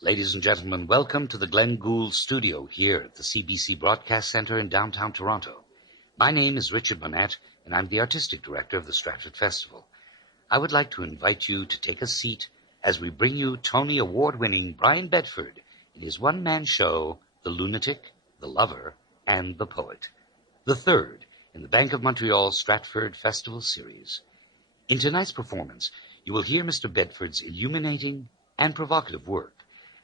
Ladies and gentlemen, welcome to the Glenn Gould studio here at the CBC Broadcast Center in downtown Toronto. My name is Richard Monette, and I'm the artistic director of the Stratford Festival. I would like to invite you to take a seat as we bring you Tony Award-winning Brian Bedford in his one-man show, The Lunatic, The Lover, and The Poet, the third in the Bank of Montreal Stratford Festival series. In tonight's performance, you will hear Mr. Bedford's illuminating and provocative work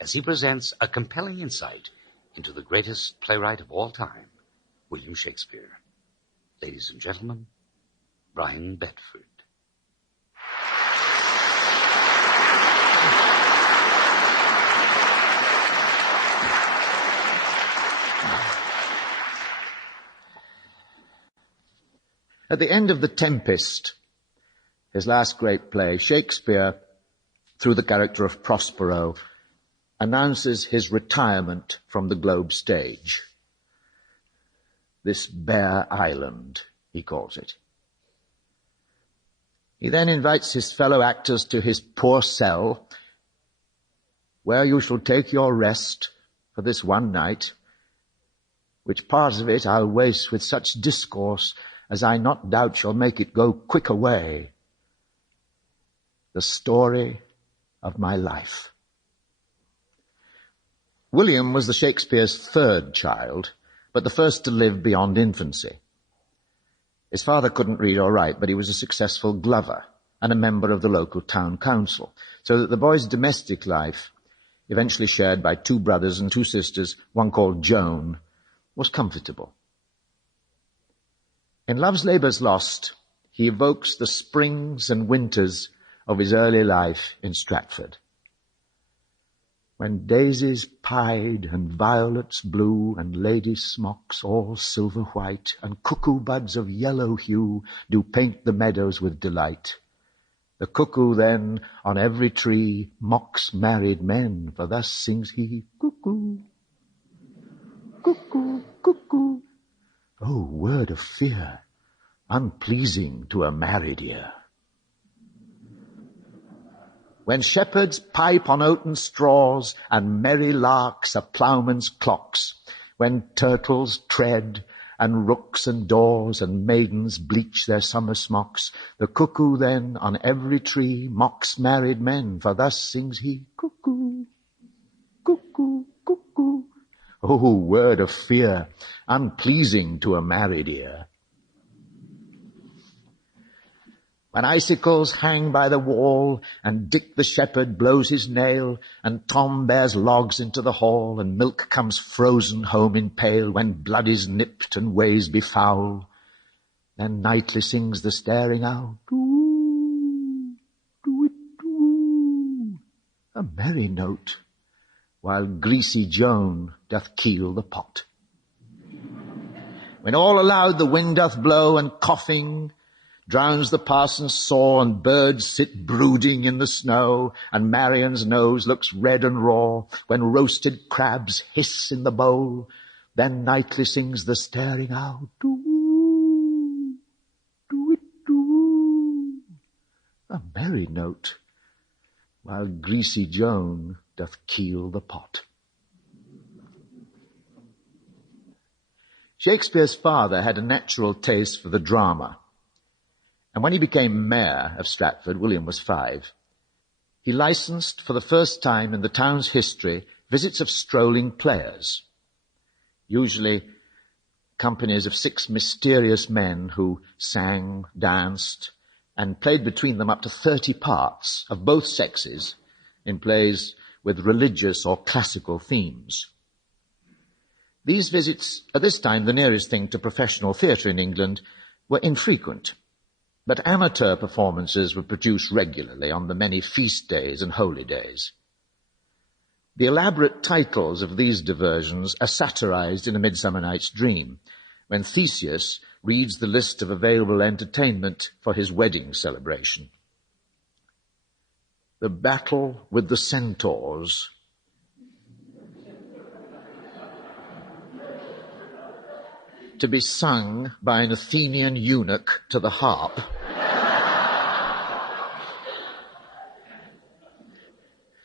as he presents a compelling insight into the greatest playwright of all time, William Shakespeare. Ladies and gentlemen, Brian Bedford. At the end of the Tempest, his last great play, Shakespeare, through the character of Prospero, announces his retirement from the globe stage. This bare island, he calls it. He then invites his fellow actors to his poor cell, where you shall take your rest for this one night, which part of it I'll waste with such discourse as I not doubt shall make it go quick away. The story of my life. William was the Shakespeare's third child, but the first to live beyond infancy. His father couldn't read or write, but he was a successful glover and a member of the local town council, so that the boy's domestic life, eventually shared by two brothers and two sisters, one called Joan, was comfortable. In Love's Labour's Lost, he evokes the springs and winters of his early life in Stratford. When daisies pied and violets blue and lady smocks all silver white and cuckoo buds of yellow hue do paint the meadows with delight. The cuckoo then on every tree mocks married men, for thus sings he, cuckoo, cuckoo, cuckoo. Oh, word of fear, unpleasing to a married ear. When shepherds pipe on oaten straws, and merry larks are ploughmen's clocks, when turtles tread, and rooks and daws, and maidens bleach their summer smocks, the cuckoo then on every tree mocks married men, for thus sings he, cuckoo, cuckoo, cuckoo. Oh, word of fear, unpleasing to a married ear. When icicles hang by the wall, and Dick the shepherd blows his nail, and Tom bears logs into the hall, and milk comes frozen home in pail, when blood is nipped and ways be foul, then nightly sings the staring owl, doo, doo, doo, a merry note, while greasy Joan doth keel the pot. When all aloud the wind doth blow, and coughing drowns the parson's saw, and birds sit brooding in the snow, and Marian's nose looks red and raw, when roasted crabs hiss in the bowl, then nightly sings the staring owl, doo, doo, doo, a merry note, while greasy Joan doth keel the pot. Shakespeare's father had a natural taste for the drama, and when he became mayor of Stratford, William was 5, he licensed for the first time in the town's history visits of strolling players, usually companies of 6 mysterious men who sang, danced, and played between them up to 30 parts of both sexes in plays with religious or classical themes. These visits, at this time the nearest thing to professional theatre in England, were infrequent, but amateur performances were produced regularly on the many feast days and holy days. The elaborate titles of these diversions are satirized in A Midsummer Night's Dream, when Theseus reads the list of available entertainment for his wedding celebration. The battle with the centaurs, to be sung by an Athenian eunuch to the harp.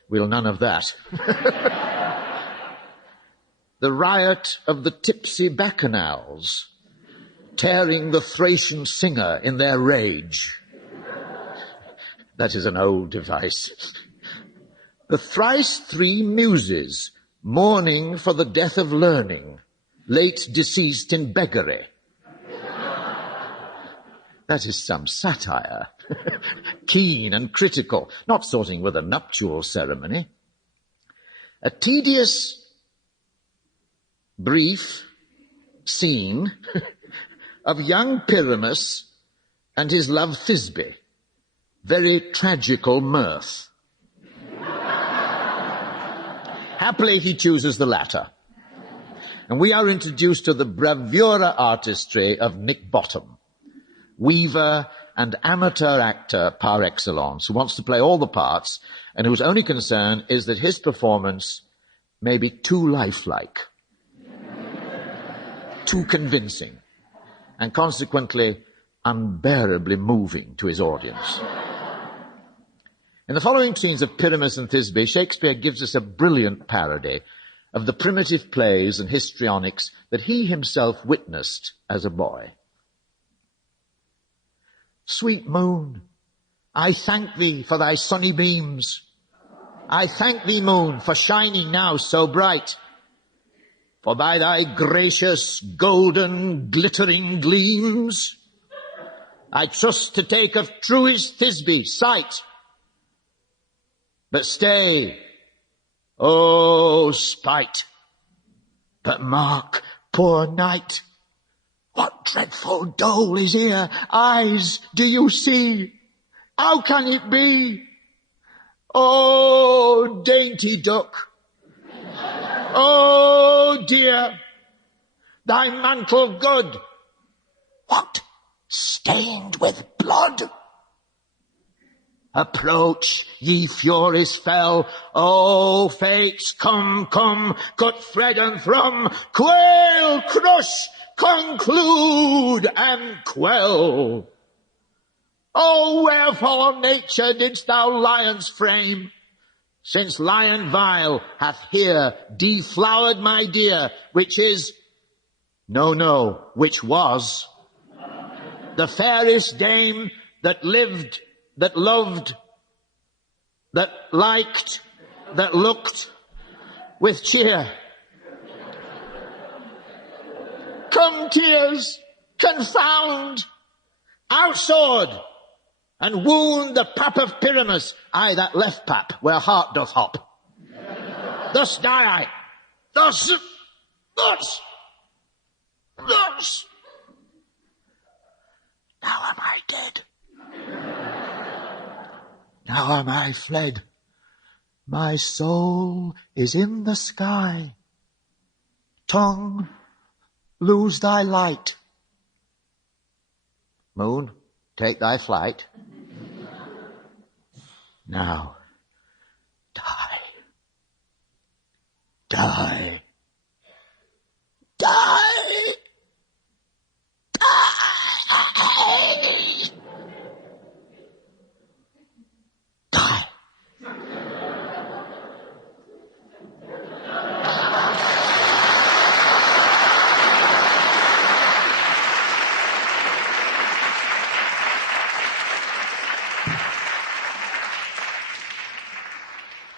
We'll none of that. The riot of the tipsy bacchanals, tearing the Thracian singer in their rage. That is an old device. The thrice three muses, mourning for the death of learning, late deceased in beggary. That is some satire, keen and critical, not sorting with a nuptial ceremony. A tedious, brief scene of young Pyramus and his love Thisbe. Very tragical mirth. Happily, he chooses the latter. And we are introduced to the bravura artistry of Nick Bottom, weaver and amateur actor par excellence, who wants to play all the parts and whose only concern is that his performance may be too lifelike, too convincing, and consequently unbearably moving to his audience. In the following scenes of Pyramus and Thisbe, Shakespeare gives us a brilliant parody of the primitive plays and histrionics that he himself witnessed as a boy. Sweet moon, I thank thee for thy sunny beams. I thank thee, moon, for shining now so bright. For by thy gracious, golden, glittering gleams, I trust to take of truest Thisbe sight. But stay, oh spite, but mark, poor knight, what dreadful dole is here? Eyes, do you see? How can it be? Oh, dainty duck, oh dear, thy mantle good, what, stained with blood? Approach, ye furies fell, oh fates, come, come, cut thread and thrum, quail, crush, conclude and quell. Oh, wherefore, nature, didst thou lions frame, since lion vile hath here deflowered my dear, which is, no, which was, the fairest dame that lived, that loved, that liked, that looked with cheer. Come, tears, confound, outsword, and wound the pap of Pyramus, aye, that left pap, where heart doth hop. Thus die I, thus. Now am I dead. Now am I fled. My soul is in the sky. Tongue, lose thy light. Moon, take thy flight. Now, die. Die. Die.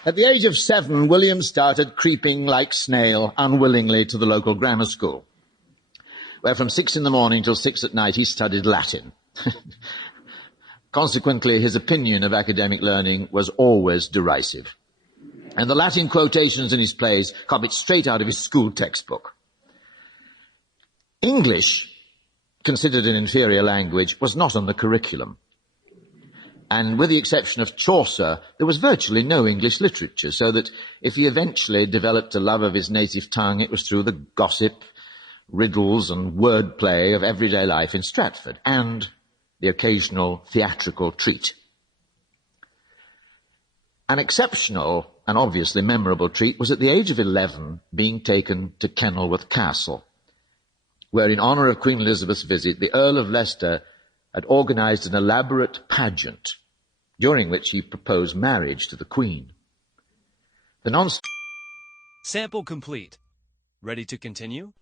At the age of 7, William started creeping like snail unwillingly to the local grammar school, where from 6 in the morning till 6 at night he studied Latin. Consequently, his opinion of academic learning was always derisive, and the Latin quotations in his plays copied straight out of his school textbook. English, considered an inferior language, was not on the curriculum. And with the exception of Chaucer, there was virtually no English literature, so that if he eventually developed a love of his native tongue, it was through the gossip, riddles, and wordplay of everyday life in Stratford, and the occasional theatrical treat. An exceptional and obviously memorable treat was at the age of 11 being taken to Kenilworth Castle, where in honour of Queen Elizabeth's visit, the Earl of Leicester had organised an elaborate pageant, during which he proposed marriage to the Queen. The non Sample complete. Ready to continue?